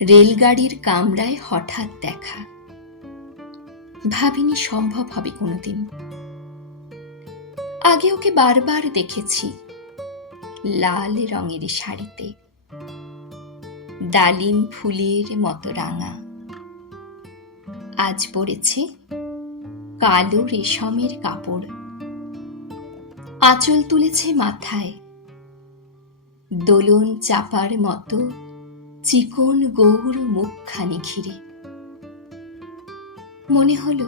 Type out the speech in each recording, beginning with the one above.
রেলগাড়ির কামরায় হঠাৎ দেখা, ভাবিনি সম্ভব হবে কোনোদিন। আগে ওকে বারবার দেখেছি লাল রঙের শাড়িতে, ডালিম ফুলের মতো রাঙা। আজ পরেছে কালো রেশমের কাপড়, আঁচল তুলেছে মাথায়, দোলন চাপার মতো চিকন গৌর মুখখানি ঘিরে। মনে হলো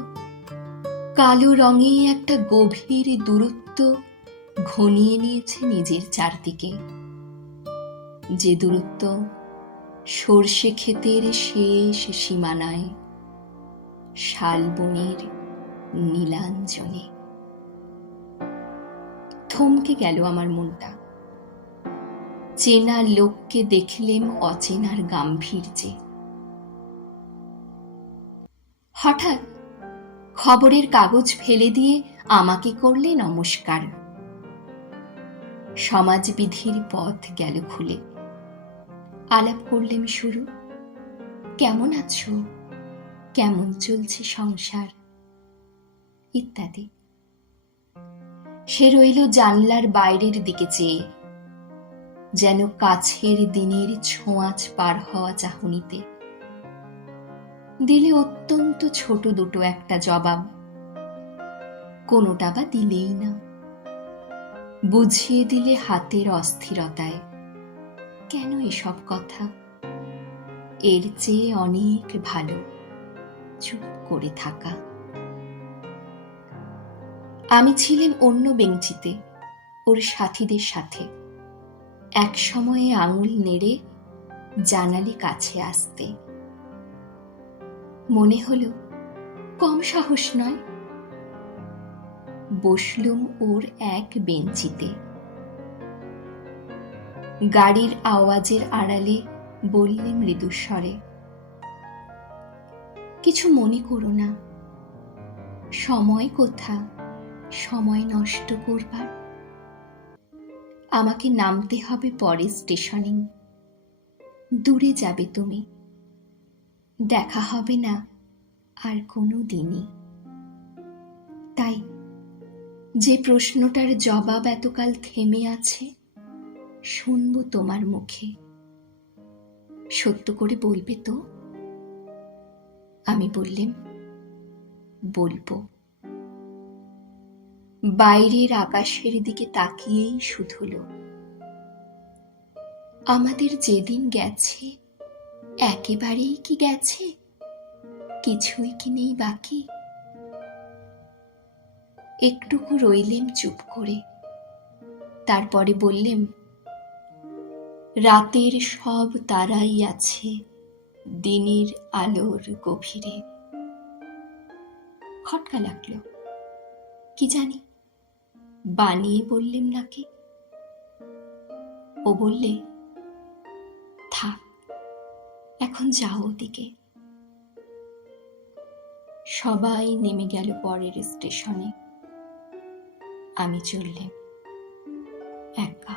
কালো রঙে একটা গভীর দূরত্ব ঘনিয়ে নিয়েছে নিজের চারদিকে, যে দূরত্ব সর্ষে ক্ষেতের শেষ সীমানায়, শালবনের নীলাঞ্জনে। থমকে গেল আমার মনটা। চেনা লোককে দেখলেম অচেনার গাম্ভীর্যে। হঠাৎ খবরের কাগজ ফেলে দিয়ে আমাকে করলে নমস্কার। সমাজবিধির পথ গেল খুলে। আলাপ করলেম শুরু, কেমন আছো, কেমন চলছে সংসার, ইত্যাদি। সে রইল জানলার বাইরের দিকে চেয়ে, যেন কাছের দিনের ছোঁয়াচ পার হওয়া চাহনিতে। দিলে অত্যন্ত ছোট দুটো একটা জবাব, কোনোটা বা দিলেই না। বুঝিয়ে দিলে হাতের অস্থিরতায়, কেন এসব কথা, এর চেয়ে অনেক ভালো চুপ করে থাকা। আমি ছিলাম অন্য বেঞ্চিতে ওর সাথীদের সাথে। এক সময়ে আঙুল নেড়ে জানালে কাছে আসতে। মনে হলো কম সাহস নয়। বসলুম ওর এক বেঞ্চিতে। গাড়ির আওয়াজের আড়ালে বললে মৃদুস্বরে, কিছু মনে করো না, সময় কোথা সময় নষ্ট করবার। আমাকে নামতে হবে পরে স্টেশনে, দূরে যাবে তুমি, দেখা হবে না আর কোনো দিনই। তাই যে প্রশ্নটার জবাব এতকাল থেমে আছে, শুনবো তোমার মুখে। সত্য করে বলবে তো? আমি বললেম, বলবো। বাইরের আকাশের দিকে তাকিয়েই শুধুলো, আমাদের যেদিন গেছে একেবারেই কি গেছে, কিছুই কি নেই বাকি। একটুকু রইলেম চুপ করে, তারপরে বললেম, রাতের সব তারাই আছে দিনের আলোর গভীরে। খটকা লাগলো, কি জানি বানিয়ে বললেম নাকি। ও বললে, থাক, এখন যাও ওদিকে। সবাই নেমে গেল পরের স্টেশনে, আমি চললেম একা।